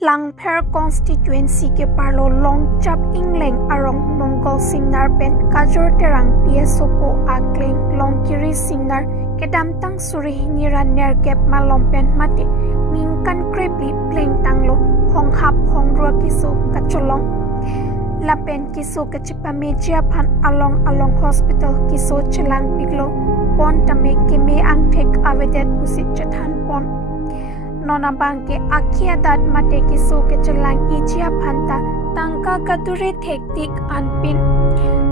Lang per constituency ke parlo long chap ingleng arong mongol singnar pen kajor terang piesopo akleng long kiri singnar kedam tang suri hingiran ner gap malom pen mate mingkan krebli pleng tanglo hong hap hong rua kiso kacholong lapen kiso kachipa meja pan along hospital kiso chelang piglo pon tame keme ang tek avedet pusit chathan pon nona bangke akhia dat mate kiso ke chelang ijia phanta tangka kadure thektik anpin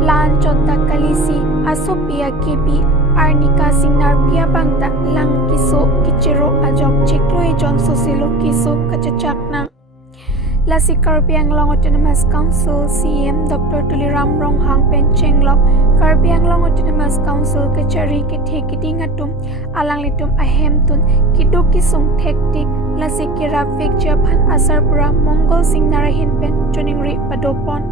lan chota kalisi asopia kebi arnika singnar pia bangta lang kiso kichero ajok chikloi jon sosilo kiso kachachaknang Lasi Karbi Anglong Autonomous Council CM Dr. Tuliram Ronghang Pen Chenglok Karbi Anglong Autonomous Council Kachari Kithek Kidingatum Alang Litum Ahemtun Kiduk Kisung Tektik Lasi Kirafik Japan Asarpura Mongol Sing Narahin Pen Chuningri Padopon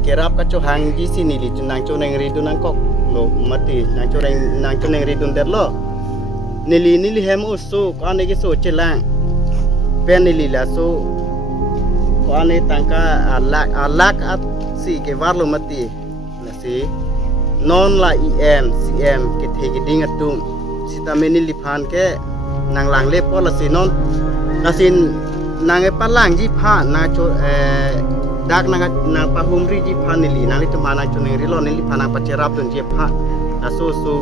Kirap kacho hang di sini li nang choneng ridun nang kok lo mati nang choneng ridun derlo nili hem usu ane ki so chelang penili la so ane tangka alak at si ke warlo mati la si non la em cm ke thegi dingatum sita menili phan ke nang lang le pol la si non la sin nang e palang ji pha na cho dak nang pahumri ji pha nili nang itu mana chuneng rilo nili pha nang pacerap tun je pha aso so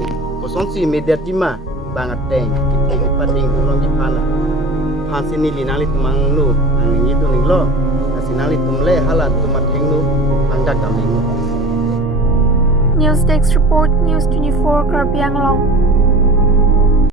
koson si medet ji ma bangat teng ke pating ulong ji pha la Hasinili nali tumang nu ang itu nilo hasinali tumle halat tumat hengnu angka kaming News Desk Report News 24 Karbi Anglong